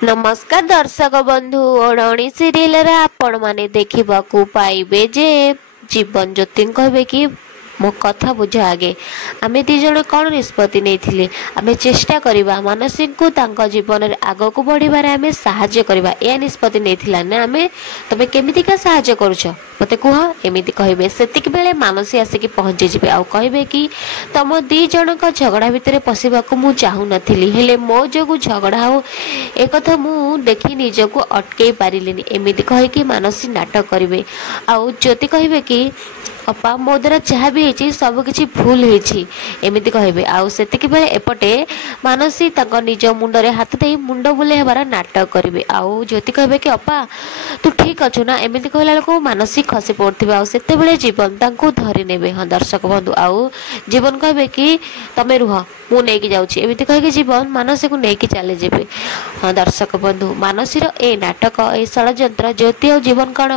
नमस्कार दर्शक बंधु ओढ़णी सीरियल आपण माने देखा पाइबे जे जीवन ज्योति कहे कि मो कथा बुझ आगे आमे दी जण कौन निष्पत्ति नहीं आमे चेष्टा करवा मानसी को तांका जीवन में आग को बढ़िबार आमे साहाय्य करवा या निष्पत्ति नहीं ना आमे तमे केमितिका साहाय्य करूछ मते कुह एमिति कहबे सेतिक बेले मानसी आसिक पहुंची जिबे आ कहबे कि तम दी जनक झगड़ा भितर पशिबाकू मु चाहू नथिली हेले मो जोगु झगड़ा हो एक कथा मु देखि निजको अटके पारिलिनी एमिति कहे कि मानसी नाटक करिवे आ ज्योति कहबे कि अपा मो द्वारा जहाँ भी होती सब किसी भूल होती एमती कहे आतिक बेले एपटे मानसी निज मुंडे हाथ दे मुंड बुले हबार नाटक करेंगे आउ ज्योति कहे कि अपा तू ठीक अच्छु ना एमती कहला बेलू मानसी खसी पड़े आते जीवन तांको धरी ने हाँ दर्शक बंधु आउ जीवन कहे कि तमें रुह मु नहीं जाऊँगी एमती कहीकि जीवन मानसी को लेकिन चली जे हाँ दर्शक बंधु मानसी ए नाटक ए षड्यंत्र ज्योति और जीवन कौन